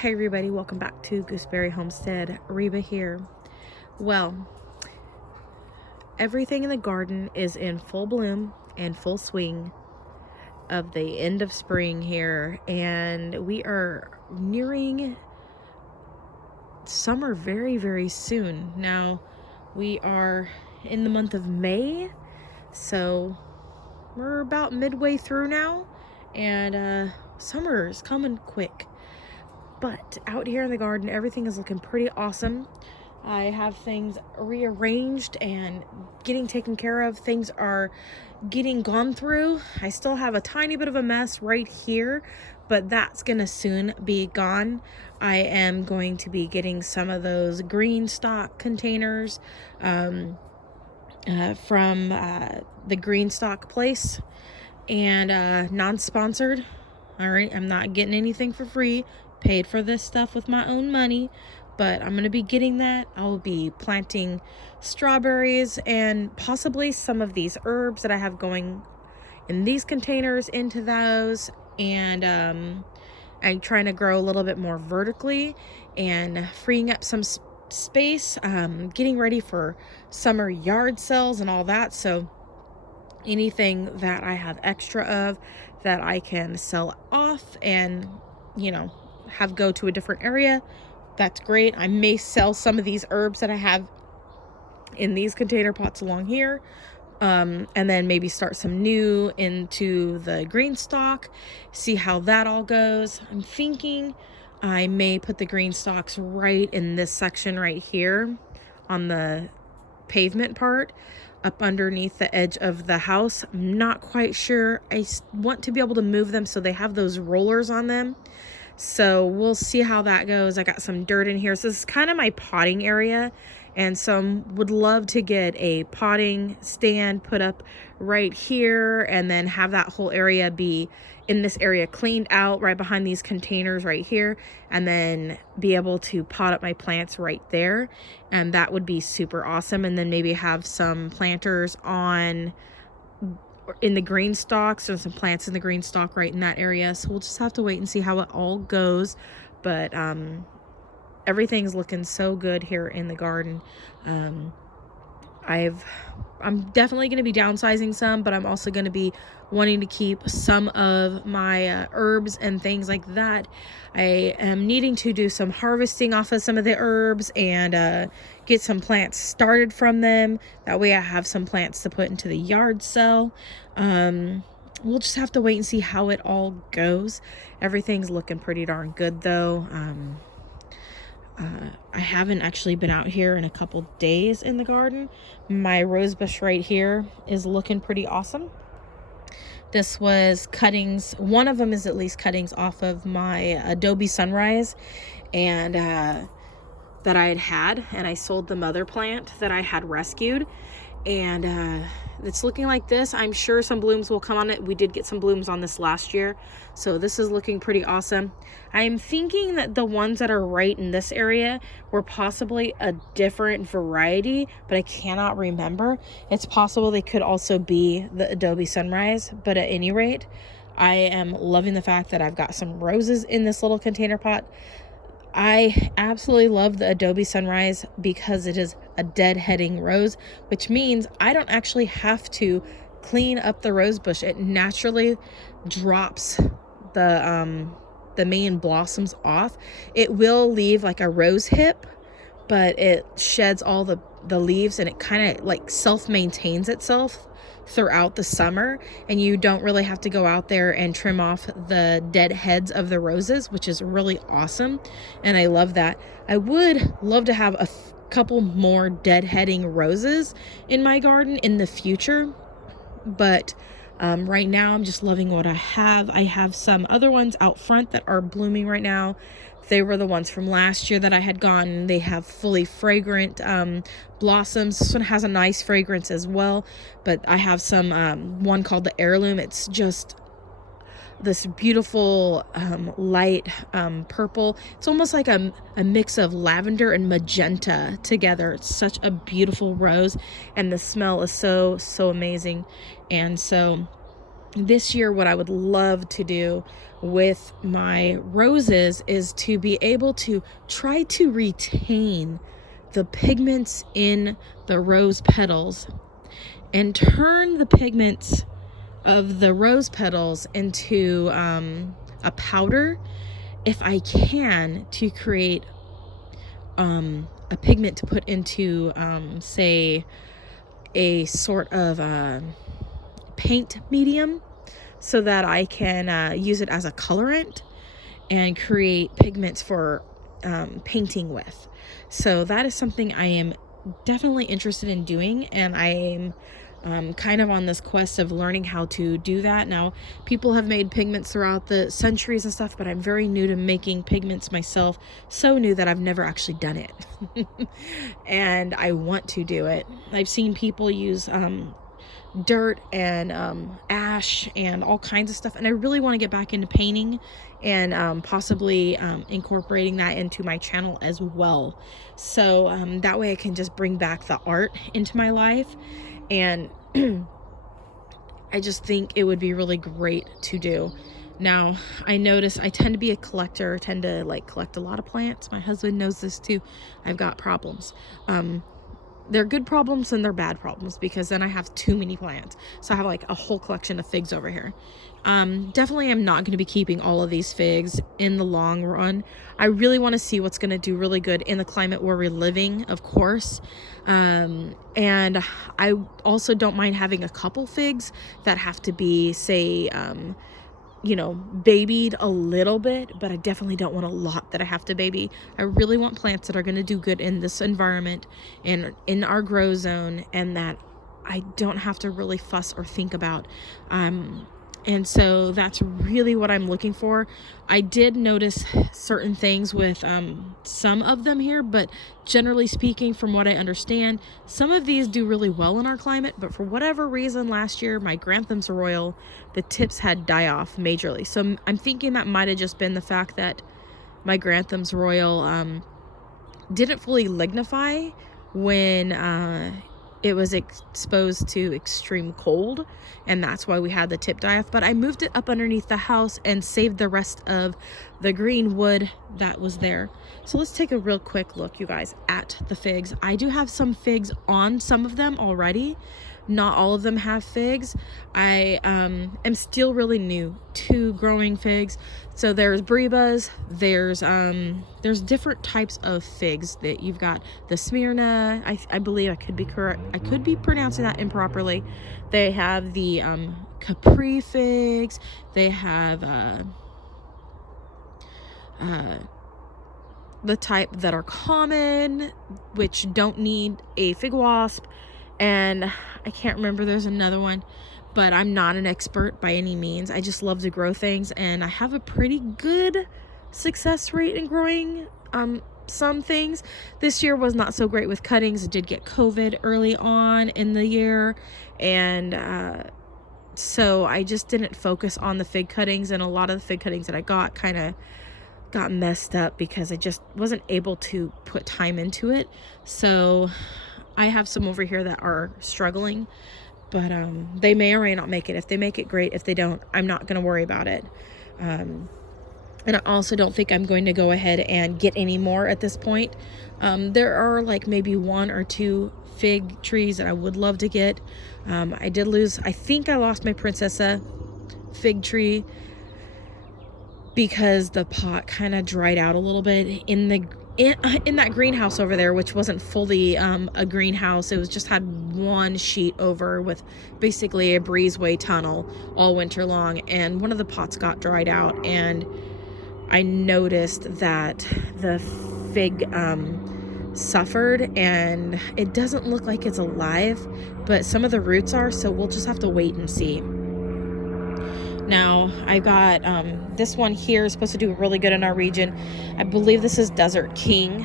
Hey everybody, welcome back to Gooseberry Homestead. Reba here. Well, everything in the garden is in full bloom and full swing of the end of spring here, and we are nearing summer very, very soon. Now, we are in the month of May, so we're about midway through now, and summer is coming quick. But out here in the garden, everything is looking pretty awesome. I have things rearranged and getting taken care of. Things are getting gone through. I still have a tiny bit of a mess right here, but that's gonna soon be gone. I am going to be getting some of those green stock containers from the green stock place, and non-sponsored. All right, I'm not getting anything for free. Paid for this stuff with my own money, but I'm going to be getting that. I'll be planting strawberries and possibly some of these herbs that I have going in these containers into those, and I'm trying to grow a little bit more vertically and freeing up some space, getting ready for summer yard sales and all that. So anything that I have extra of that I can sell off and, have go to a different area, that's great. I may sell some of these herbs that I have in these container pots along here, and then maybe start some new into the green stock, see how that all goes. I'm thinking I may put the green stalks right in this section right here on the pavement part, up underneath the edge of the house. I'm not quite sure. I want to be able to move them so they have those rollers on them. So we'll see how that goes. I got some dirt in here. So this is kind of my potting area. And so would love to get a potting stand put up right here, and then have that whole area be in this area cleaned out right behind these containers right here, and then be able to pot up my plants right there. And that would be super awesome. And then maybe have some planters in the green stalks, or some plants in the green stalk right in that area. So we'll just have to wait and see how it all goes. But everything's looking so good here in the garden. I'm definitely going to be downsizing some, but I'm also going to be wanting to keep some of my herbs and things like that. I am needing to do some harvesting off of some of the herbs and get some plants started from them. That way I have some plants to put into the yard sale. We'll just have to wait and see how it all goes. Everything's looking pretty darn good though. I haven't actually been out here in a couple days in the garden. My rose bush right here is looking pretty awesome. This was cuttings. One of them is at least cuttings off of my Adobe Sunrise, and that I had, and I sold the mother plant that I had rescued, and it's looking like this. I'm sure some blooms will come on it. We did get some blooms on this last year, so this is looking pretty awesome. I'm thinking that the ones that are right in this area were possibly a different variety, but I cannot remember. It's possible they could also be the Adobe Sunrise, but at any rate, I am loving the fact that I've got some roses in this little container pot. I absolutely love the Adobe Sunrise because it is a deadheading rose, which means I don't actually have to clean up the rose bush. It naturally drops the main blossoms off. It will leave like a rose hip, but it sheds all the leaves, and it kind of like self-maintains itself throughout the summer, and you don't really have to go out there and trim off the dead heads of the roses, which is really awesome, and I love that. I would love to have a couple more deadheading roses in my garden in the future, but right now I'm just loving what I have. I have some other ones out front that are blooming right now. They were the ones from last year that I had gotten. They have fully fragrant blossoms. This one has a nice fragrance as well, but I have some one called the Heirloom. It's just this beautiful light purple. It's almost like a mix of lavender and magenta together. It's such a beautiful rose, and the smell is so amazing. And so this year, what I would love to do with my roses is to be able to try to retain the pigments in the rose petals and turn the pigments of the rose petals into a powder, if I can, to create a pigment to put into, say, a sort of paint medium, so that I can use it as a colorant and create pigments for painting with. So that is something I am definitely interested in doing, and I am kind of on this quest of learning how to do that. Now, people have made pigments throughout the centuries and stuff, but I'm very new to making pigments myself. So new that I've never actually done it. And I want to do it. I've seen people use dirt and ash and all kinds of stuff, and I really want to get back into painting and possibly incorporating that into my channel as well, so that way I can just bring back the art into my life. And I just think it would be really great to do. Now, I notice I tend to be a collector, tend to like collect a lot of plants. My husband knows this too. I've got problems. They're good problems and they're bad problems, because then I have too many plants. So I have like a whole collection of figs over here. Definitely I'm not going to be keeping all of these figs in the long run. I really want to see what's going to do really good in the climate where we're living, of course. And I also don't mind having a couple figs that have to be, say, babied a little bit, but I definitely don't want a lot that I have to baby. I really want plants that are going to do good in this environment and in our grow zone, and that I don't have to really fuss or think about. And so that's really what I'm looking for. I did notice certain things with some of them here, but generally speaking, from what I understand, some of these do really well in our climate, but for whatever reason last year, my Granthams Royal, the tips had die off majorly. So I'm thinking that might have just been the fact that my Granthams Royal didn't fully lignify when it was exposed to extreme cold, and that's why we had the tip die off. But I moved it up underneath the house and saved the rest of the green wood that was there. So let's take a real quick look, you guys, at the figs. I do have some figs on some of them already. Not all of them have figs. I am still really new to growing figs. So there's Brevas, there's different types of figs. That you've got the Smyrna, I believe, I could be correct, I could be pronouncing that improperly. They have the Capri figs. They have the type that are common, which don't need a fig wasp. And I can't remember, there's another one, but I'm not an expert by any means. I just love to grow things, and I have a pretty good success rate in growing some things. This year was not so great with cuttings. I did get COVID early on in the year, and so I just didn't focus on the fig cuttings, and a lot of the fig cuttings that I got kind of got messed up because I just wasn't able to put time into it. So I have some over here that are struggling, but they may or may not make it. If they make it, great. If they don't, I'm not going to worry about it. And I also don't think I'm going to go ahead and get any more at this point. There are like maybe 1 or 2 fig trees that I would love to get. I think I lost my Princessa fig tree because the pot kind of dried out a little bit in that greenhouse over there, which wasn't fully a greenhouse. It was just had one sheet over with basically a breezeway tunnel all winter long, and one of the pots got dried out, and I noticed that the fig suffered, and it doesn't look like it's alive, but some of the roots are, so we'll just have to wait and see. Now, I got this one here is supposed to do really good in our region. I believe this is Desert King.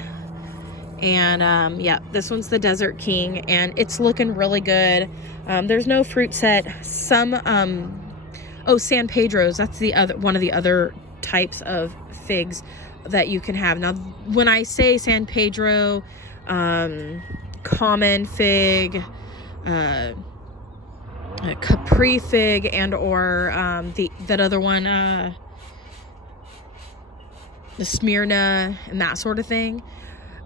And yeah, this one's the Desert King, and it's looking really good. There's no fruit set. Some San Pedro's, that's the other one of the other types of figs that you can have. Now, when I say San Pedro, common fig, Capri fig and or that other one, the Smyrna and that sort of thing.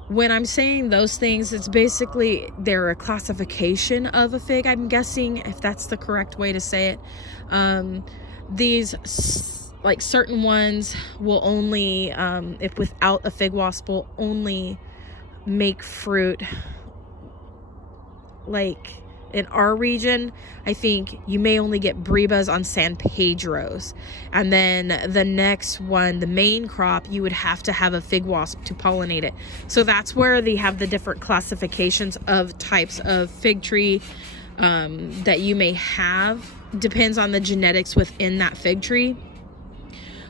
When I'm saying those things, it's basically they're a classification of a fig, I'm guessing, if that's the correct way to say it. These, like certain ones will only, if without a fig wasp, will only make fruit. Like in our region, I think you may only get brevas on San Pedros. And then the next one, the main crop, you would have to have a fig wasp to pollinate it. So that's where they have the different classifications of types of fig tree that you may have. Depends on the genetics within that fig tree.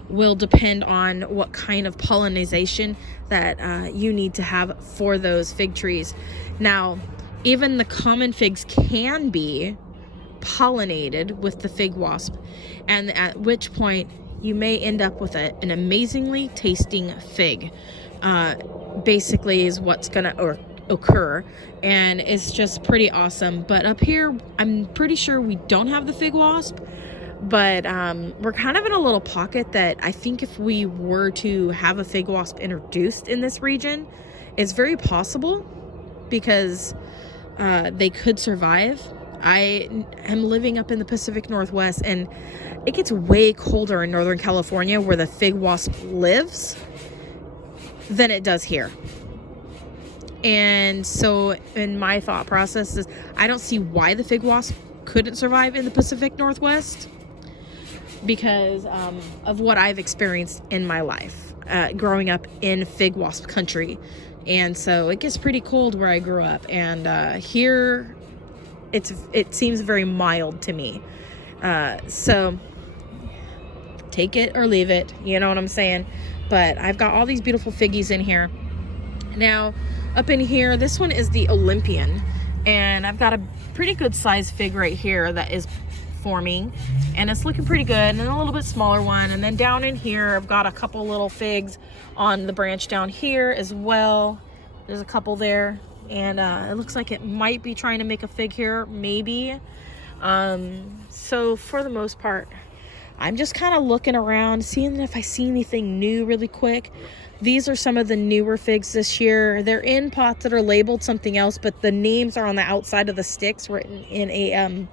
Will depend on what kind of pollination that you need to have for those fig trees. Now, even the common figs can be pollinated with the fig wasp, and at which point you may end up with an amazingly tasting fig. Basically is what's gonna occur, and it's just pretty awesome. But up here, I'm pretty sure we don't have the fig wasp, but we're kind of in a little pocket that I think if we were to have a fig wasp introduced in this region, it's very possible, because they could survive. I am living up in the Pacific Northwest, and it gets way colder in Northern California, where the fig wasp lives, than it does here. And so in my thought process is, I don't see why the fig wasp couldn't survive in the Pacific Northwest, because of what I've experienced in my life, growing up in fig wasp country. And so it gets pretty cold where I grew up, and here it seems very mild to me. So take it or leave it, you know what I'm saying? But I've got all these beautiful figgies in here. Now, up in here, this one is the Olympian, and I've got a pretty good size fig right here that is forming, and it's looking pretty good. And then a little bit smaller one, and then down in here I've got a couple little figs on the branch down here as well. There's a couple there, and it looks like it might be trying to make a fig here, maybe. So for the most part, I'm just kind of looking around, seeing if I see anything new really quick. These are some of the newer figs this year. They're in pots that are labeled something else, but the names are on the outside of the sticks written in a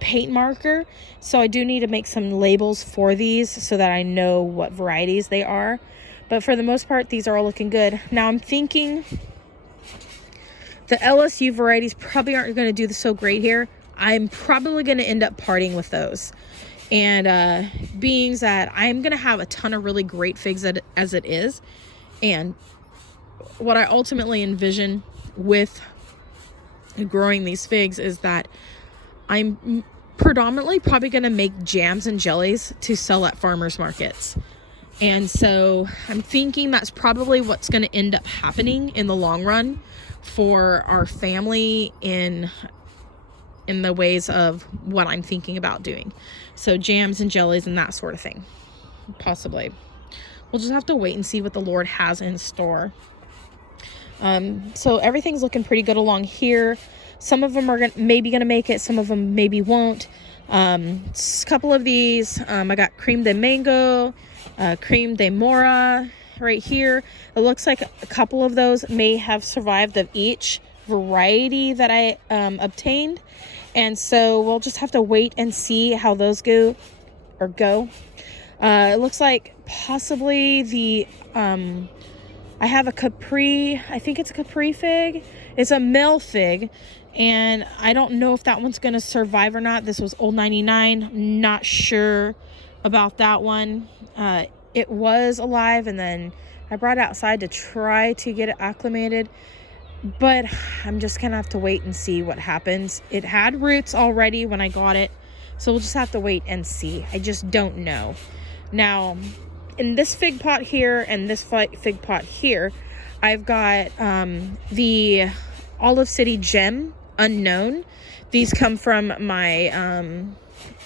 paint marker. So I do need to make some labels for these so that I know what varieties they are. But for the most part, these are all looking good. Now I'm thinking the LSU varieties probably aren't going to do so great here. I'm probably going to end up parting with those. And being that I'm going to have a ton of really great figs as it is. And what I ultimately envision with growing these figs is that I'm predominantly probably going to make jams and jellies to sell at farmers markets. And so I'm thinking that's probably what's going to end up happening in the long run for our family in the ways of what I'm thinking about doing. So jams and jellies and that sort of thing, possibly. We'll just have to wait and see what the Lord has in store. So everything's looking pretty good along here. Some of them are maybe going to make it. Some of them maybe won't. A couple of these, I got cream de mango, cream de mora right here. It looks like a couple of those may have survived of each variety that I obtained. And so we'll just have to wait and see how those go. It looks like possibly the I have a Capri, I think it's a Capri fig. It's a male fig, and I don't know if that one's going to survive or not. This was old 99. Not sure about that one. It was alive, and then I brought it outside to try to get it acclimated. But I'm just going to have to wait and see what happens. It had roots already when I got it, so we'll just have to wait and see. I just don't know. Now, in this fig pot here and this fig pot here, I've got the Olive City Gem Unknown. These come from my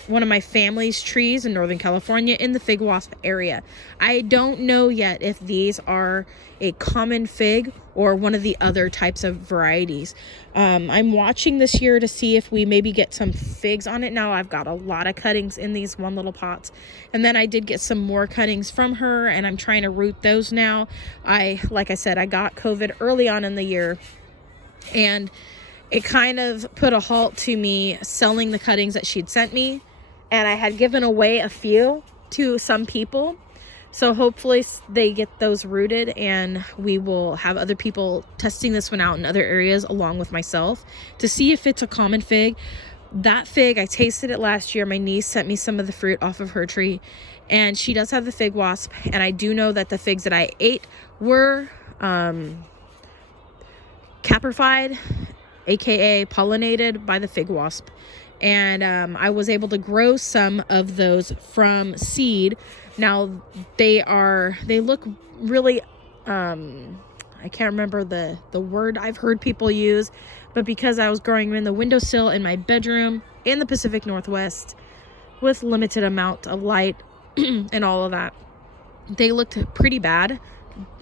one of my family's trees in Northern California in the fig wasp area. I don't know yet if these are a common fig or one of the other types of varieties. I'm watching this year to see if we maybe get some figs on it. Now I've got a lot of cuttings in these one little pots, and then I did get some more cuttings from her, and I'm trying to root those now. Like I said, I got COVID early on in the year, and it kind of put a halt to me selling the cuttings that she'd sent me, and I had given away a few to some people. So hopefully they get those rooted, and we will have other people testing this one out in other areas along with myself to see if it's a common fig. That fig, I tasted it last year. My niece sent me some of the fruit off of her tree, and she does have the fig wasp. And I do know that the figs that I ate were caprified, aka pollinated by the fig wasp. And I was able to grow some of those from seed. Now they look really, I can't remember the word I've heard people use, but because I was growing them in the windowsill in my bedroom in the Pacific Northwest with limited amount of light and all of that, they looked pretty bad,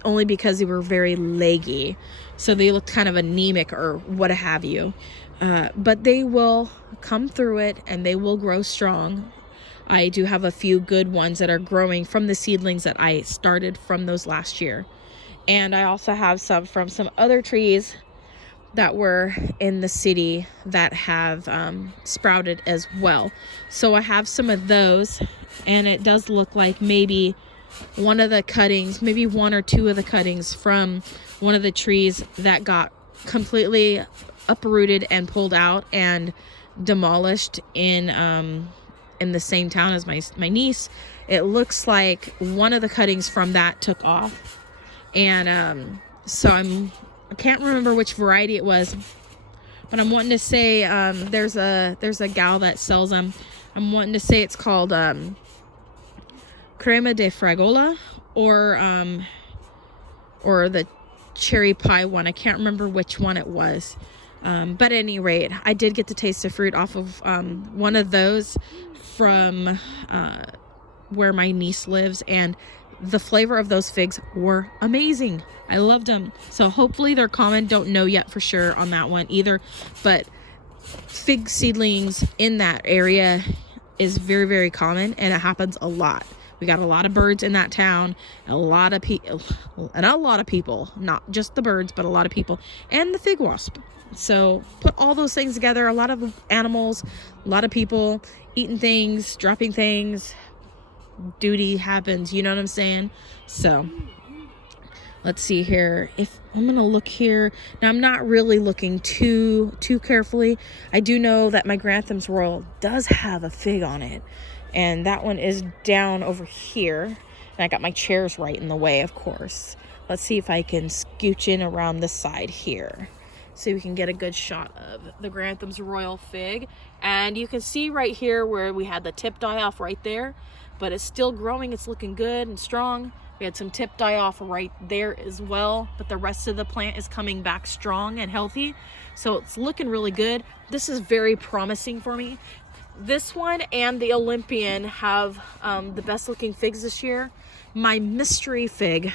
only because they were very leggy. So they looked kind of anemic or what have you. But they will come through it, and they will grow strong. I do have a few good ones that are growing from the seedlings that I started from those last year. And I also have some from some other trees that were in the city that have sprouted as well. So I have some of those, and it does look like maybe one of the cuttings, maybe one or two of the cuttings from one of the trees that got completely uprooted and pulled out and demolished in the same town as my niece. It looks like one of the cuttings from that took off, and so I can't remember which variety it was, but I'm wanting to say there's a gal that sells them. I'm wanting to say it's called crema de fragola or the cherry pie one. I can't remember which one it was. But at any rate, I did get to taste the fruit off of one of those from where my niece lives, and the flavor of those figs were amazing. I loved them. So hopefully they're common. Don't know yet for sure on that one either, but fig seedlings in that area is very, very common, and it happens a lot. We got a lot of birds in that town, a lot of people, not just the birds, but a lot of people, and the fig wasp. So put all those things together, a lot of animals, a lot of people eating things, dropping things, duty happens, you know what I'm saying? So let's see here. If I'm gonna look here now, I'm not really looking too carefully. I do know that my Granthams Royal does have a fig on it, and that one is down over here, and I got my chairs right in the way, of course. Let's see if I can scooch in around this side here so we can get a good shot of the Granthams Royal fig. And you can see right here where we had the tip die off right there, but it's still growing. It's looking good and strong. We had some tip die off right there as well, but the rest of the plant is coming back strong and healthy. So it's looking really good. This is very promising for me. This one and the Olympian have the best looking figs this year. My mystery fig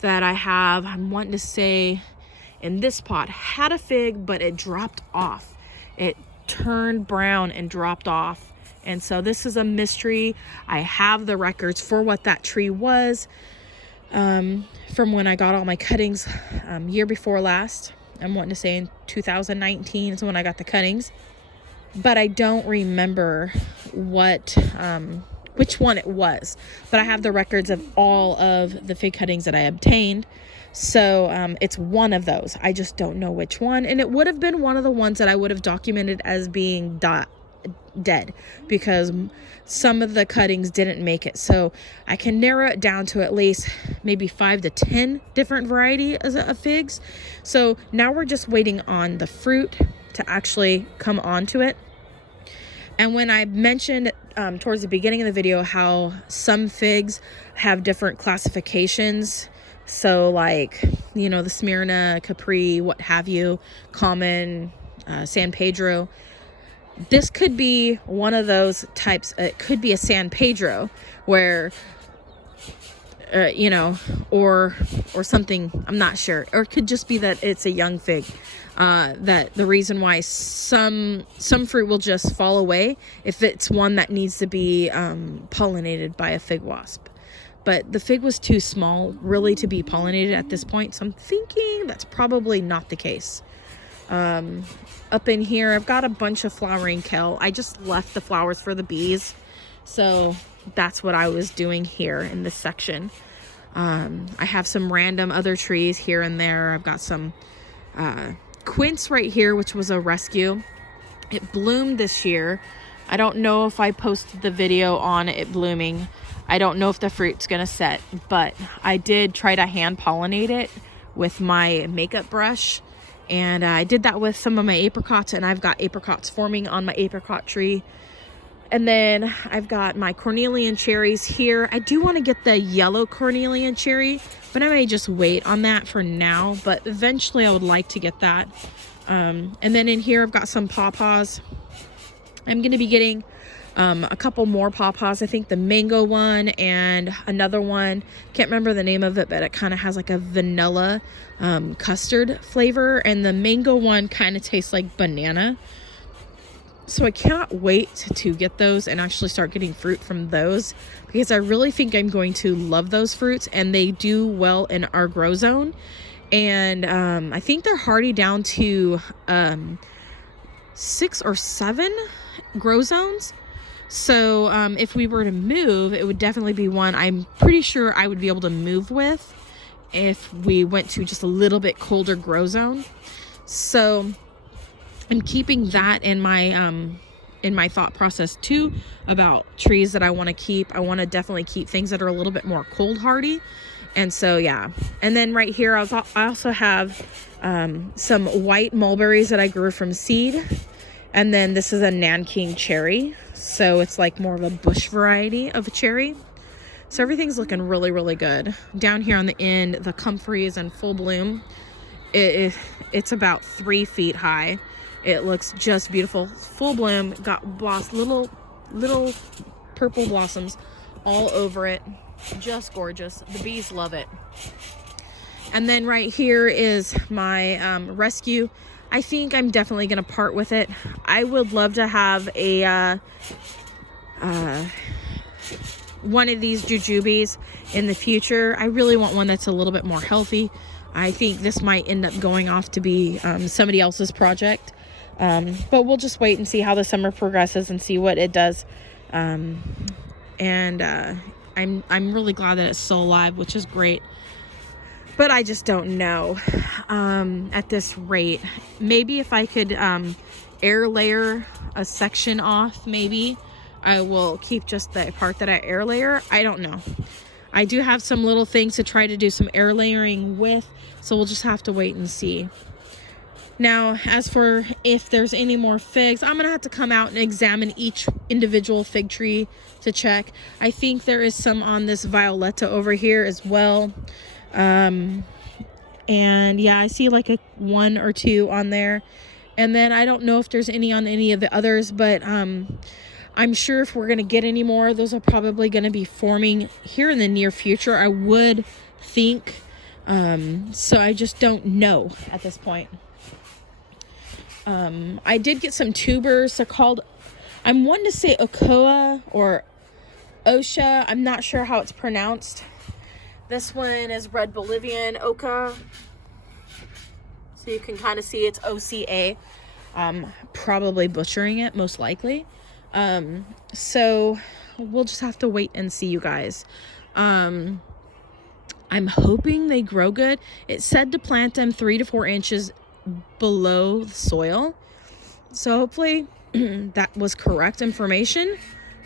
that I have, I'm wanting to say in this pot, had a fig, but it dropped off. It turned brown and dropped off. And so this is a mystery. I have the records for what that tree was from when I got all my cuttings year before last. I'm wanting to say in 2019 is when I got the cuttings. But I don't remember which one it was. But I have the records of all of the fig cuttings that I obtained. So it's one of those. I just don't know which one. And it would have been one of the ones that I would have documented as being dead, because some of the cuttings didn't make it. So I can narrow it down to at least maybe 5 to 10 different varieties of figs. So now we're just waiting on the fruit to actually come onto it. And when I mentioned towards the beginning of the video how some figs have different classifications, so like, you know, the Smyrna, Capri, what have you, common, San Pedro, this could be one of those types. It could be a San Pedro where, you know, or something, I'm not sure. Or it could just be that it's a young fig. That the reason why some fruit will just fall away if it's one that needs to be pollinated by a fig wasp. But the fig was too small really to be pollinated at this point, so I'm thinking that's probably not the case. Up in here, I've got a bunch of flowering kale. I just left the flowers for the bees, so that's what I was doing here in this section. I have some random other trees here and there. I've got some quince right here, which was a rescue. It bloomed this year. I don't know if I posted the video on it blooming. I don't know if the fruit's gonna set, but I did try to hand pollinate it with my makeup brush, and I did that with some of my apricots, and I've got apricots forming on my apricot tree. And then I've got my cornelian cherries here. I do want to get the yellow cornelian cherry, but I may just wait on that for now, but eventually I would like to get that. And then in here I've got some pawpaws. I'm going to be getting a couple more pawpaws. I think the mango one and another one. Can't remember the name of it, but it kind of has like a vanilla custard flavor. And the mango one kind of tastes like banana. So I cannot wait to get those and actually start getting fruit from those, because I really think I'm going to love those fruits, and they do well in our grow zone. And I think they're hardy down to 6 or 7 grow zones. So if we were to move, it would definitely be one I'm pretty sure I would be able to move with if we went to just a little bit colder grow zone. So I'm keeping that in my thought process too about trees that I want to keep. I want to definitely keep things that are a little bit more cold hardy. And so, yeah. And then right here, I also have some white mulberries that I grew from seed. And then this is a Nanking cherry. So it's like more of a bush variety of a cherry. So everything's looking really, really good. Down here on the end, the comfrey is in full bloom. It's about 3 feet high. It looks just beautiful. Full bloom. Got little purple blossoms all over it. Just gorgeous. The bees love it. And then right here is my rescue. I think I'm definitely going to part with it. I would love to have a one of these jujubes in the future. I really want one that's a little bit more healthy. I think this might end up going off to be somebody else's project. But we'll just wait and see how the summer progresses and see what it does. I'm really glad that it's still alive, which is great. But I just don't know at this rate. Maybe if I could air layer a section off, maybe I will keep just the part that I air layer. I don't know. I do have some little things to try to do some air layering with, so we'll just have to wait and see. Now, as for if there's any more figs, I'm going to have to come out and examine each individual fig tree to check. I think there is some on this Violetta over here as well. And yeah, I see like 1 or 2 on there. And then I don't know if there's any on any of the others, but I'm sure if we're going to get any more, those are probably going to be forming here in the near future, I would think. So I just don't know at this point. I did get some tubers. They're called, I'm wanting to say Okoa or Osha. I'm not sure how it's pronounced. This one is Red Bolivian Oka. So you can kind of see it's OCA. Probably butchering it, most likely. So we'll just have to wait and see, you guys. I'm hoping they grow good. It said to plant them 3 to 4 inches below the soil, so hopefully that was correct information,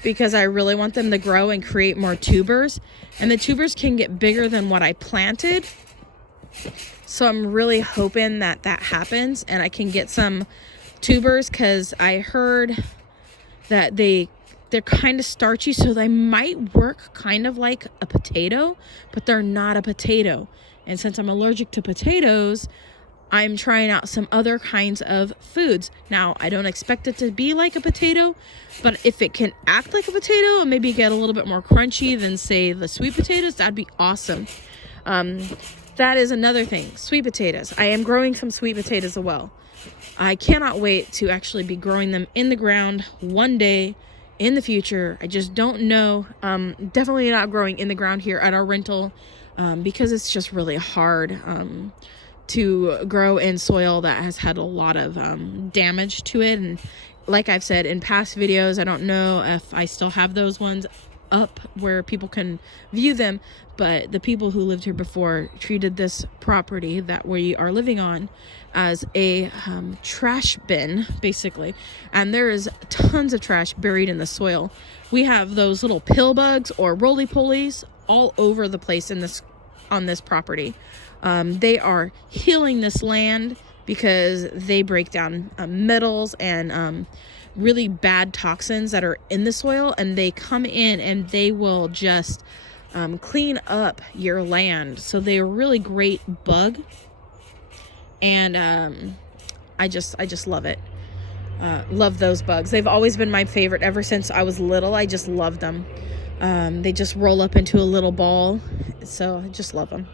because I really want them to grow and create more tubers, and the tubers can get bigger than what I planted. So I'm really hoping that that happens and I can get some tubers, because I heard that they're kind of starchy, so they might work kind of like a potato, but they're not a potato. And since I'm allergic to potatoes, I'm trying out some other kinds of foods. Now, I don't expect it to be like a potato, but if it can act like a potato and maybe get a little bit more crunchy than, say, the sweet potatoes, that'd be awesome. That is another thing, sweet potatoes. I am growing some sweet potatoes as well. I cannot wait to actually be growing them in the ground one day in the future. I just don't know. Definitely not growing in the ground here at our rental because it's just really hard to grow in soil that has had a lot of damage to it. And like I've said in past videos, I don't know if I still have those ones up where people can view them, but the people who lived here before treated this property that we are living on as a trash bin, basically. And there is tons of trash buried in the soil. We have those little pill bugs or roly-polies all over the place on this property. They are healing this land because they break down metals and really bad toxins that are in the soil, and they come in and they will just clean up your land. So they're a really great bug, and I just love it. Love those bugs. They've always been my favorite ever since I was little. I just love them. They just roll up into a little ball, so I just love them.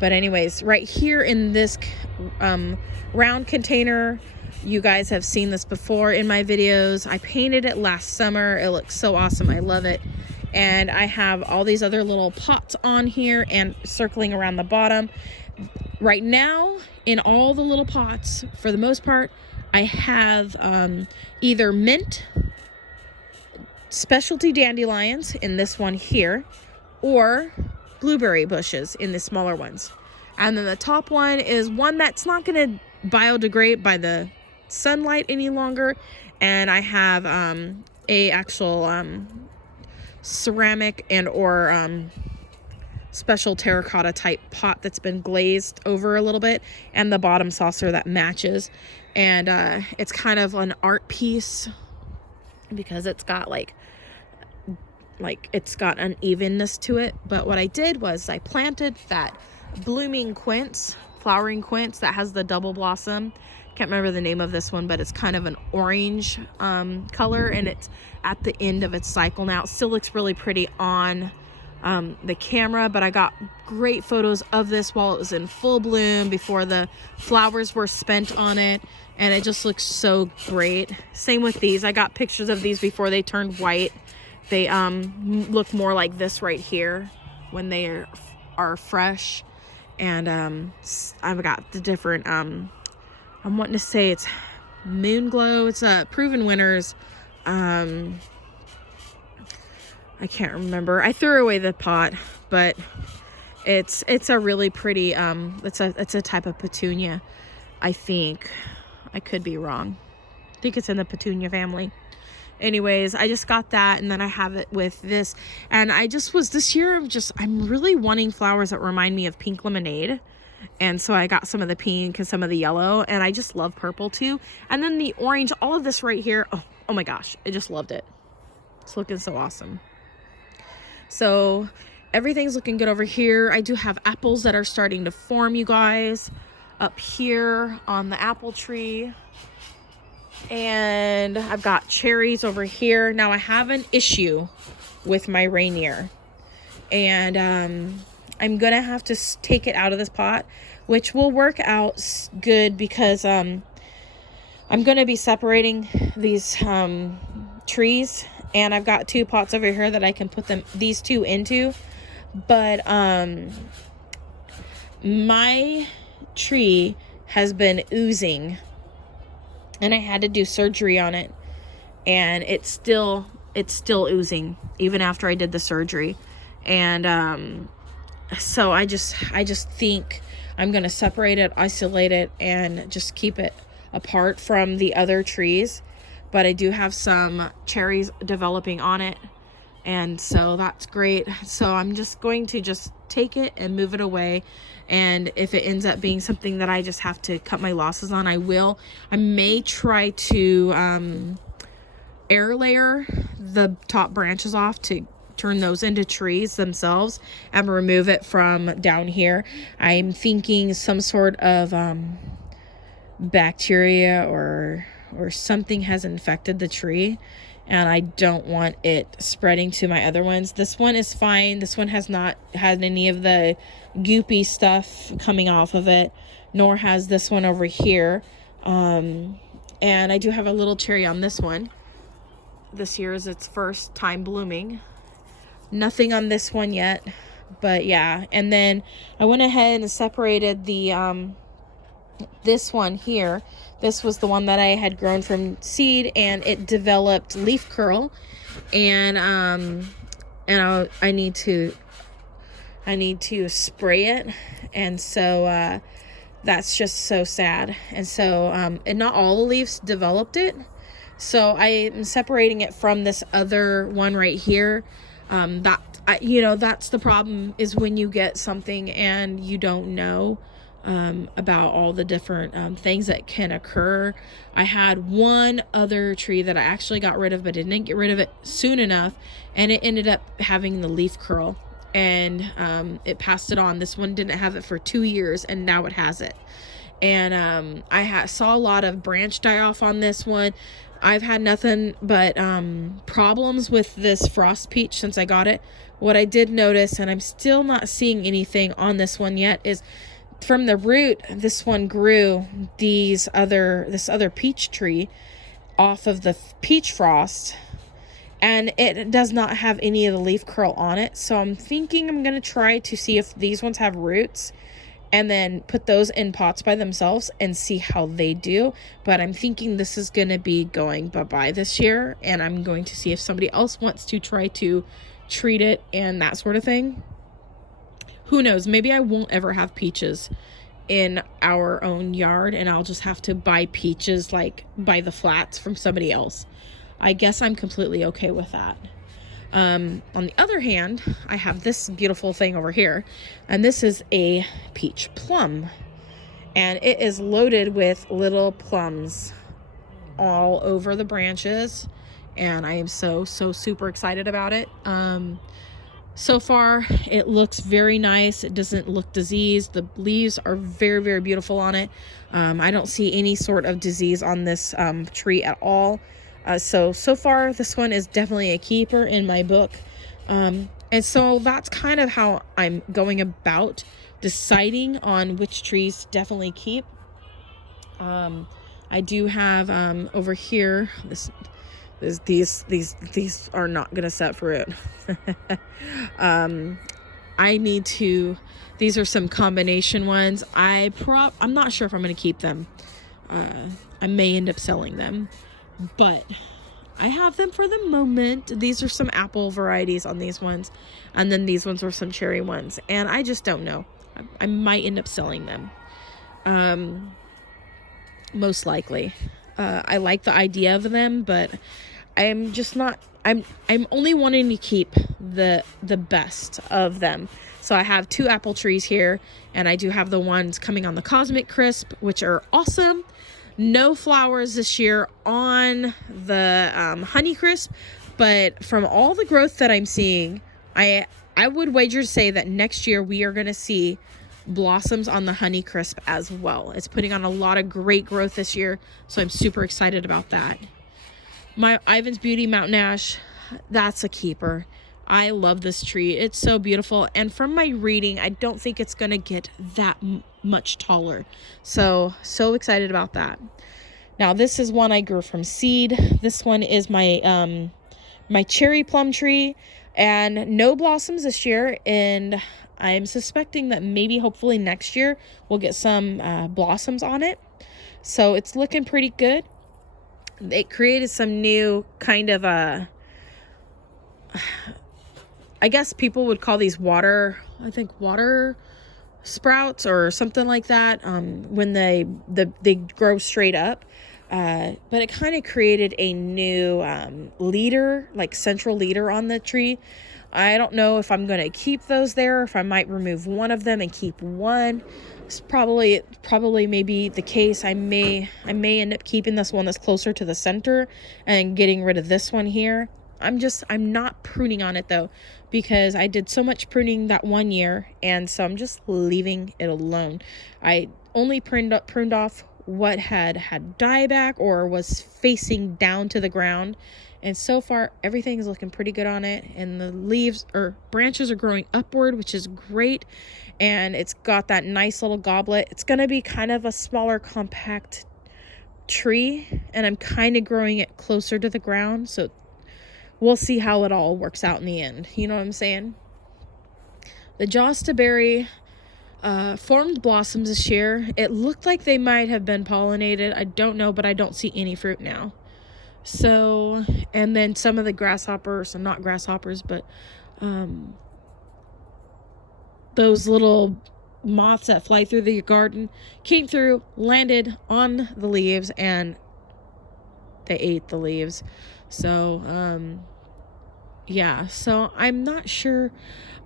But anyways, right here in this round container, you guys have seen this before in my videos. I painted it last summer. It looks so awesome. I love it. And I have all these other little pots on here and circling around the bottom. Right now, in all the little pots, for the most part, I have either mint, specialty dandelions in this one here, or blueberry bushes in the smaller ones. And then the top one is one that's not going to biodegrade by the sunlight any longer. And I have a actual ceramic and or special terracotta type pot that's been glazed over a little bit, and the bottom saucer that matches. And it's kind of an art piece because it's got like it's got unevenness to it. But what I did was I planted that blooming quince, flowering quince that has the double blossom. Can't remember the name of this one, but it's kind of an orange color, and it's at the end of its cycle now. It still looks really pretty on the camera, but I got great photos of this while it was in full bloom before the flowers were spent on it, and it just looks so great. Same with these. I got pictures of these before they turned white. They look more like this right here when they are fresh. And I've got the different I'm wanting to say it's Moon Glow. It's Proven Winners. I can't remember. I threw away the pot, but it's a really pretty it's a type of petunia, I think. I could be wrong. I think it's in the petunia family. Anyways, I just got that, and then I have it with this. And this year I'm really wanting flowers that remind me of pink lemonade. And so I got some of the pink and some of the yellow, and I just love purple too. And then the orange, all of this right here. Oh my gosh, I just loved it. It's looking so awesome. So everything's looking good over here. I do have apples that are starting to form, you guys, up here on the apple tree. And I've got cherries over here. Now I have an issue with my Rainier, and I'm gonna have to take it out of this pot, which will work out good because I'm gonna be separating these trees, and I've got two pots over here that I can put these two into. But my tree has been oozing, and I had to do surgery on it, and it's still oozing even after I did the surgery. And so I just think I'm gonna separate it, isolate it, and just keep it apart from the other trees. But I do have some cherries developing on it, and so that's great. So I'm just going to just take it and move it away. And if it ends up being something that I just have to cut my losses on, I will. I may try to air layer the top branches off to turn those into trees themselves and remove it from down here. I'm thinking some sort of bacteria or something has infected the tree, and I don't want it spreading to my other ones. This one is fine. This one has not had any of the goopy stuff coming off of it, nor has this one over here. And I do have a little cherry on this one. This year is its first time blooming. Nothing on this one yet, but yeah. And then I went ahead and separated the this one here. This was the one that I had grown from seed, and it developed leaf curl, and I need to spray it, and so that's just so sad. And so and not all the leaves developed it, so I am separating it from this other one right here. That's the problem, is when you get something and you don't know about all the different things that can occur. I had one other tree that I actually got rid of, but didn't get rid of it soon enough, and it ended up having the leaf curl, and it passed it on. This one didn't have it for 2 years, and now it has it. And I saw a lot of branch die off on this one. I've had nothing but problems with this frost peach since I got it. What I did notice, and I'm still not seeing anything on this one yet, is from the root, this one grew this other peach tree off of the peach frost, and it does not have any of the leaf curl on it. So I'm thinking I'm going to try to see if these ones have roots, and then put those in pots by themselves and see how they do. But I'm thinking this is going to be going bye-bye this year, and I'm going to see if somebody else wants to try to treat it and that sort of thing. Who knows? Maybe I won't ever have peaches in our own yard, and I'll just have to buy peaches like by the flats from somebody else. I guess I'm completely okay with that. On the other hand, I have this beautiful thing over here, and this is a peach plum, and it is loaded with little plums all over the branches, and I am so super excited about it. So far, it looks very nice. It doesn't look diseased. The leaves are very, very beautiful on it. I don't see any sort of disease on this tree at all. So far, this one is definitely a keeper in my book. And so that's kind of how I'm going about deciding on which trees to definitely keep. I do have over here, these are not gonna set fruit. These are some combination ones. I'm not sure if I'm gonna keep them. I may end up selling them, but I have them for the moment. These are some apple varieties on these ones, and then these ones are some cherry ones, and I just don't know. I might end up selling them, most likely. I like the idea of them, but I'm just not. I'm only wanting to keep the best of them. So I have 2 apple trees here, and I do have the ones coming on the Cosmic Crisp, which are awesome. No flowers this year on the Honey Crisp, but from all the growth that I'm seeing, I would wager to say that next year we are going to see blossoms on the Honey Crisp as well. It's putting on a lot of great growth this year, so I'm super excited about that. My Ivan's Beauty Mountain Ash, that's a keeper. I love this tree. It's so beautiful, and from my reading, I don't think it's going to get that much taller. So excited about that. Now, this is one I grew from seed. This one is my my cherry plum tree, and no blossoms this year, and I'm suspecting that maybe hopefully next year we'll get some blossoms on it. So it's looking pretty good. They created some new kind of I guess people would call these water sprouts or something like that, when they grow straight up. But it kind of created a new leader, like central leader on the tree. I don't know if I'm going to keep those there, if I might remove one of them and keep one. It's probably maybe the case. I may end up keeping this one that's closer to the center and getting rid of this one here. I'm not pruning on it though, because I did so much pruning that one year, and so I'm just leaving it alone. I only pruned off what had dieback or was facing down to the ground. And so far, everything is looking pretty good on it. And the leaves or branches are growing upward, which is great. And it's got that nice little goblet. It's going to be kind of a smaller, compact tree. And I'm kind of growing it closer to the ground. So we'll see how it all works out in the end. You know what I'm saying? The Josta berry formed blossoms this year. It looked like they might have been pollinated. I don't know, but I don't see any fruit now. So, and then some of the grasshoppers, so not grasshoppers, but those little moths that fly through the garden came through, landed on the leaves, and they ate the leaves. So, yeah, so I'm not sure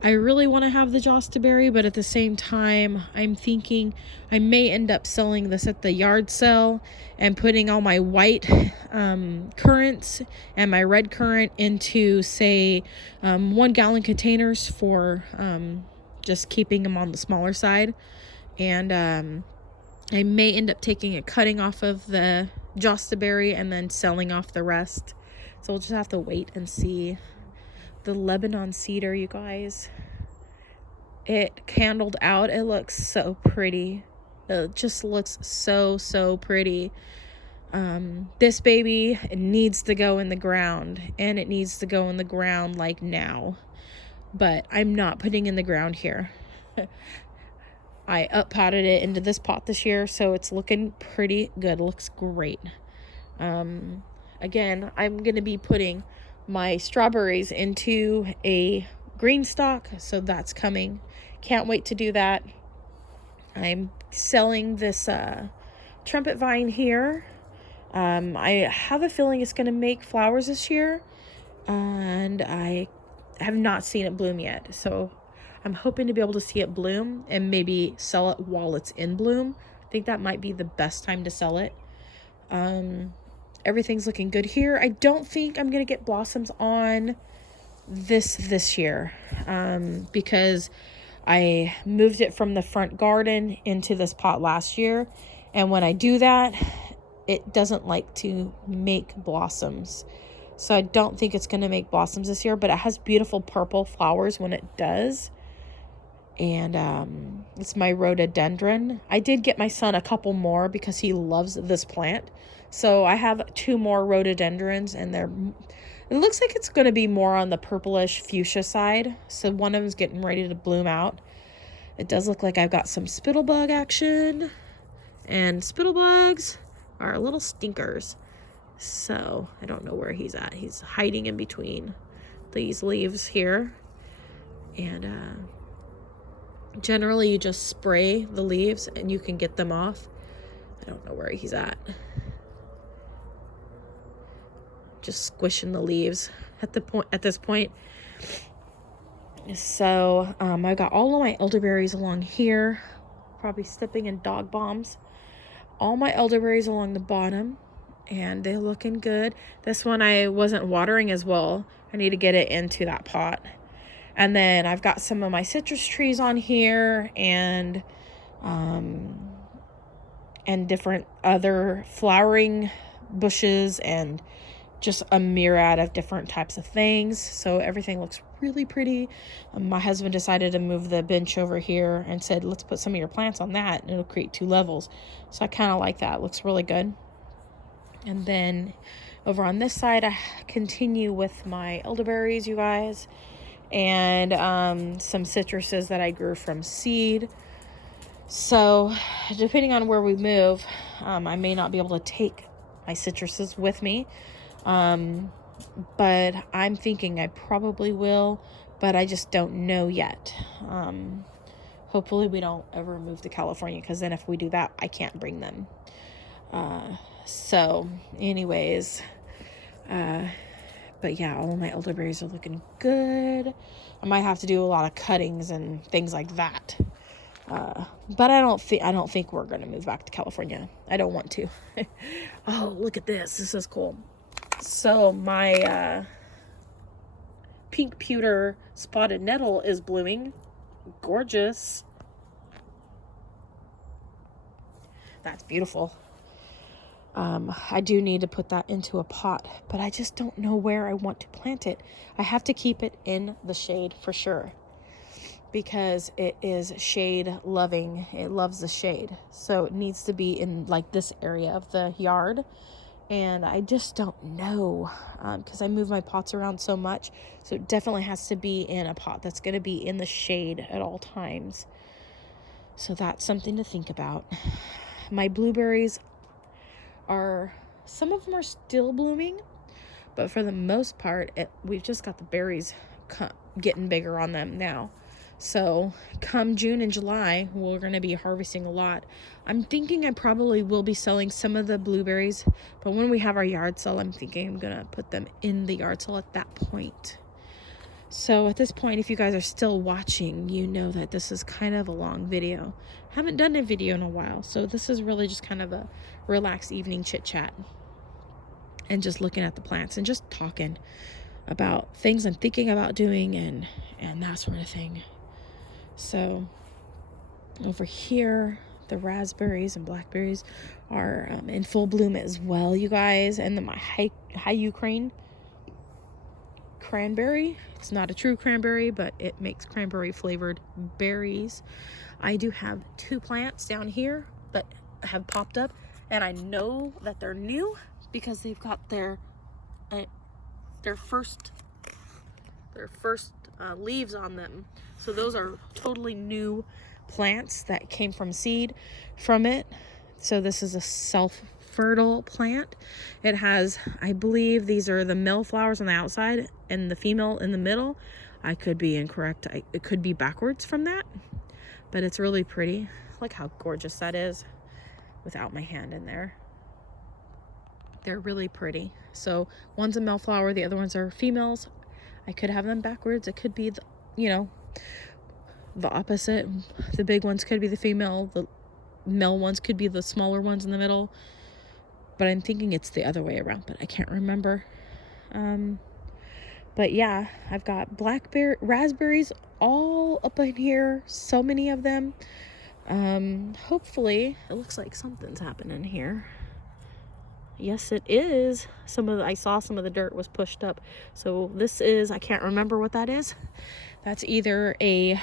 I really want to have the Josta berry, but at the same time, I'm thinking I may end up selling this at the yard sale and putting all my white currants and my red currant into, say, 1 gallon containers for just keeping them on the smaller side. And I may end up taking a cutting off of the Josta berry and then selling off the rest. So we'll just have to wait and see. The Lebanon cedar, you guys, it candled out. It looks so pretty. It just looks so pretty. This baby needs to go in the ground, and it needs to go in the ground like now, but I'm not putting in the ground here. I up-potted it into this pot this year, so it's looking pretty good. It looks great. Again, I'm going to be putting my strawberries into a green stock, so that's coming. Can't wait to do that. I'm selling this trumpet vine here. I have a feeling it's going to make flowers this year, and I have not seen it bloom yet, so I'm hoping to be able to see it bloom and maybe sell it while it's in bloom. I think that might be the best time to sell it. Everything's looking good here. I don't think I'm going to get blossoms on this year because I moved it from the front garden into this pot last year. And when I do that, it doesn't like to make blossoms. So I don't think it's going to make blossoms this year, but it has beautiful purple flowers when it does. And it's my rhododendron. I did get my son a couple more because he loves this plant. So I have 2 more rhododendrons, and it looks like it's going to be more on the purplish fuchsia side. So one of them's getting ready to bloom out. It does look like I've got some spittlebug action, and spittlebugs are little stinkers. So I don't know where he's at. He's hiding in between these leaves here. And generally you just spray the leaves and you can get them off. I don't know where he's at. Just squishing the leaves at this point. So I got all of my elderberries along here, probably stepping in dog bombs. All my elderberries along the bottom, and they're looking good. This one I wasn't watering as well. I need to get it into that pot. And then I've got some of my citrus trees on here, and different other flowering bushes, and just a myriad of different types of things. So everything looks really pretty. My husband decided to move the bench over here and said, let's put some of your plants on that, and it'll create 2 levels. So I kind of like that. It looks really good. And then over on this side, I continue with my elderberries, you guys, and some citruses that I grew from seed. So depending on where we move, I may not be able to take my citruses with me. But I'm thinking I probably will, but I just don't know yet. Hopefully we don't ever move to California, because then if we do that, I can't bring them. So anyways, but yeah, all of my elderberries are looking good. I might have to do a lot of cuttings and things like that. But I don't think we're going to move back to California. I don't want to. Oh, look at this. This is cool. So my pink pewter spotted nettle is blooming. Gorgeous. That's beautiful. I do need to put that into a pot, but I just don't know where I want to plant it. I have to keep it in the shade for sure, because it is shade loving. It loves the shade. So it needs to be in like this area of the yard. And I just don't know, because I move my pots around so much. So it definitely has to be in a pot that's going to be in the shade at all times. So that's something to think about. My blueberries some of them are still blooming, but for the most part, we've just got the berries getting bigger on them now. So come June and July, we're going to be harvesting a lot. I'm thinking I probably will be selling some of the blueberries, but when we have our yard sale, I'm thinking I'm going to put them in the yard sale at that point. So at this point, if you guys are still watching, you know that this is kind of a long video. I haven't done a video in a while, so this is really just kind of a relaxed evening chit chat and just looking at the plants and just talking about things I'm thinking about doing and that sort of thing. So over here, the raspberries and blackberries are in full bloom as well, you guys. And then my high cranberry, it's not a true cranberry, but it makes cranberry flavored berries. I do have 2 plants down here that have popped up, and I know that they're new because they've got their first leaves on them. So those are totally new plants that came from seed from it. So this is a self-fertile plant. It has, I believe these are the male flowers on the outside and the female in the middle. I could be incorrect. It could be backwards from that, but it's really pretty. Look how gorgeous that is without my hand in there. They're really pretty. So one's a male flower, the other ones are females. I could have them backwards. It could be the opposite. The big ones could be the female. The male ones could be the smaller ones in the middle. But I'm thinking it's the other way around, but I can't remember. But yeah, I've got raspberries all up in here. So many of them. Hopefully, it looks like something's happening here. Yes, it is. I saw some of the dirt was pushed up. So this is, I can't remember what that is. That's either an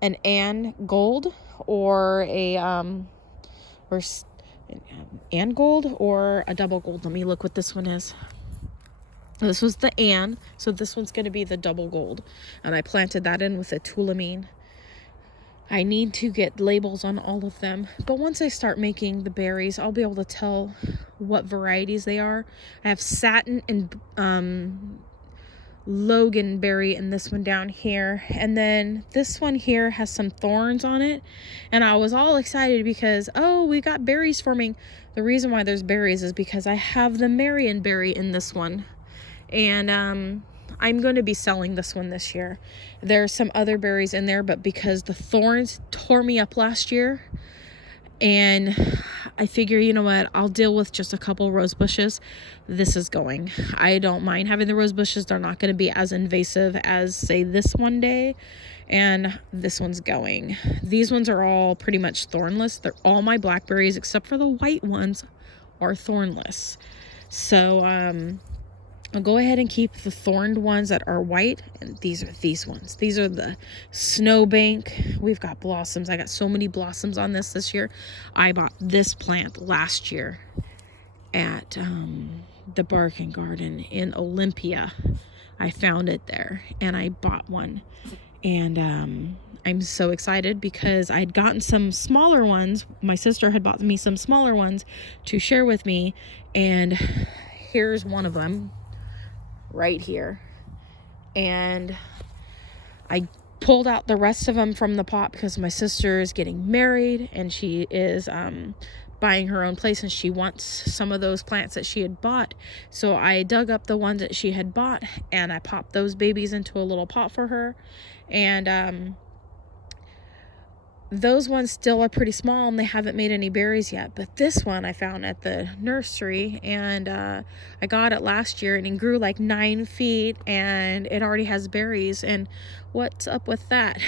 Ann Gold or an Ann Gold or a double gold. Let me look what this one is. This was the Ann, so this one's going to be the double gold. And I planted that in with a tulamine. I need to get labels on all of them, but once I start making the berries, I'll be able to tell what varieties they are. I have satin and loganberry in this one down here, and then this one here has some thorns on it, and I was all excited because, oh, we got berries forming. The reason why there's berries is because I have the Marionberry in this one, and I'm going to be selling this one this year. There's some other berries in there, but because the thorns tore me up last year, and I figure, you know what, I'll deal with just a couple rose bushes. This is going. I don't mind having the rose bushes. They're not going to be as invasive as, say, this one day, and this one's going. These ones are all pretty much thornless. They're all my blackberries, except for the white ones are thornless. So, I'll go ahead and keep the thorned ones that are white, and these are these ones. These are the snowbank. We've got blossoms. I got so many blossoms on this year. I bought this plant last year at the Bargain Garden in Olympia. I found it there, and I bought one. And I'm so excited because I'd gotten some smaller ones. My sister had bought me some smaller ones to share with me, and here's one of them. Right here, and I pulled out the rest of them from the pot because my sister is getting married and she is buying her own place, and she wants some of those plants that she had bought. So I dug up the ones that she had bought and I popped those babies into a little pot for her, and those ones still are pretty small and they haven't made any berries yet. But this one I found at the nursery, and I got it last year, and it grew like 9 feet and it already has berries. And what's up with that?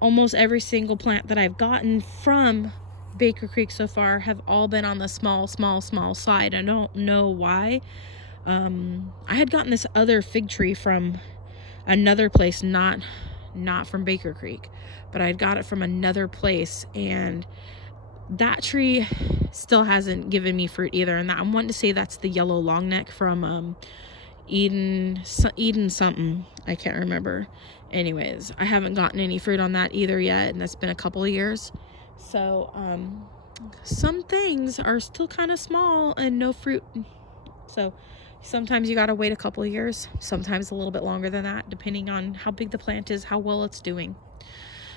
Almost every single plant that I've gotten from Baker Creek so far have all been on the small side. I don't know why. I had gotten this other fig tree from another place, not from Baker Creek, but I had got it from another place, and that tree still hasn't given me fruit either. And that, I'm wanting to say that's the yellow long neck from Eden something, I can't remember. Anyways, I haven't gotten any fruit on that either yet, and that's been a couple of years. So some things are still kind of small and no fruit. So sometimes you gotta wait a couple of years, sometimes a little bit longer than that, depending on how big the plant is, how well it's doing.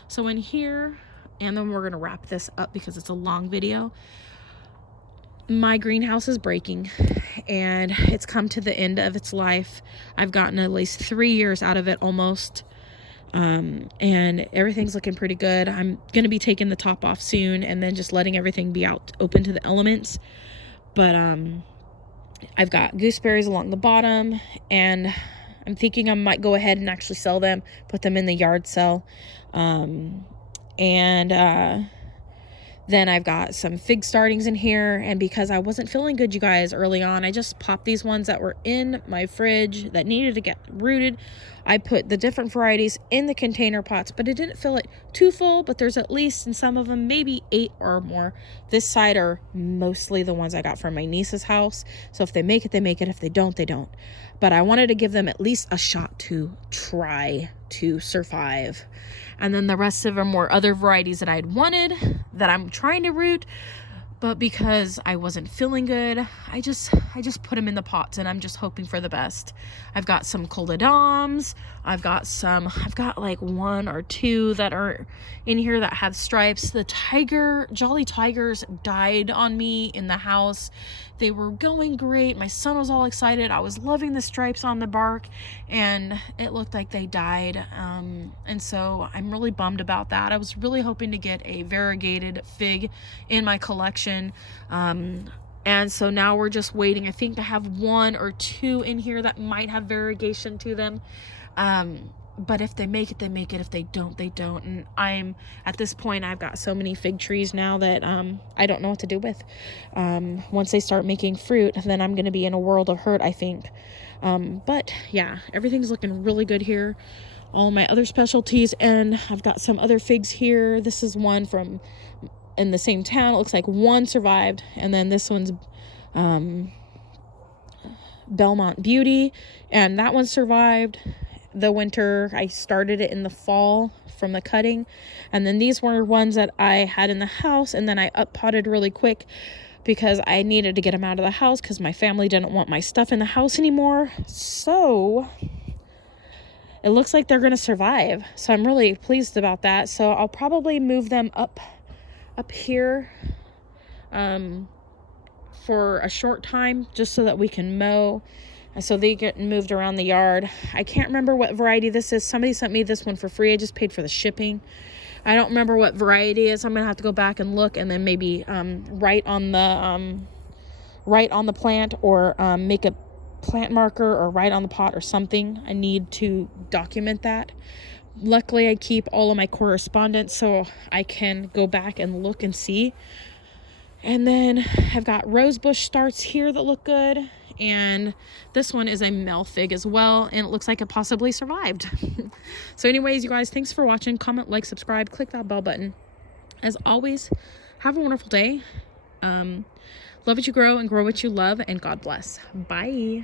So in here, and then we're gonna wrap this up because it's a long video. My greenhouse is breaking and it's come to the end of its life. I've gotten at least 3 years out of it almost. And everything's looking pretty good. I'm going to be taking the top off soon and then just letting everything be out open to the elements. But, I've got gooseberries along the bottom, and I'm thinking I might go ahead and actually sell them, put them in the yard sale. Then I've got some fig startings in here, and because I wasn't feeling good, you guys, early on, I just popped these ones that were in my fridge that needed to get rooted. I put the different varieties in the container pots, but I didn't fill it too full, but there's at least in some of them maybe 8 or more. This side are mostly the ones I got from my niece's house, so if they make it, they make it. If they don't, they don't. But I wanted to give them at least a shot to try to survive. And then the rest of them were other varieties that I'd wanted that I'm trying to root, but because I wasn't feeling good, I just put them in the pots, and I'm just hoping for the best. I've got some coledoms. I've got like 1 or 2 that are in here that have stripes. The Jolly Tigers died on me in the house. They were going great. My son was all excited. I was loving the stripes on the bark, and it looked like they died. And so I'm really bummed about that. I was really hoping to get a variegated fig in my collection. And so now we're just waiting. I think I have 1 or 2 in here that might have variegation to them. But if they make it, they make it. If they don't, they don't. And I'm at this point, I've got so many fig trees now that I don't know what to do with. Once they start making fruit, then I'm going to be in a world of hurt, I think. But yeah, everything's looking really good here. All my other specialties, and I've got some other figs here. This is one from in the same town. It looks like 1 survived, and then this one's Belmont Beauty, and that one survived the winter. I started it in the fall from the cutting, and then these were ones that I had in the house, and then I up potted really quick because I needed to get them out of the house because my family didn't want my stuff in the house anymore. So it looks like they're going to survive, so I'm really pleased about that. So I'll probably move them up here for a short time, just so that we can mow, and so they get moved around the yard. I can't remember what variety this is. Somebody sent me this one for free. I just paid for the shipping. I don't remember what variety it is. I'm gonna have to go back and look, and then maybe write on the plant, or make a plant marker, or write on the pot or something. I need to document that. Luckily, I keep all of my correspondence so I can go back and look and see. And then I've got rosebush starts here that look good. And this one is a male fig as well, and it looks like it possibly survived. So anyways, you guys, thanks for watching. Comment, like, subscribe, click that bell button. As always, have a wonderful day. Love what you grow and grow what you love, and God bless. Bye.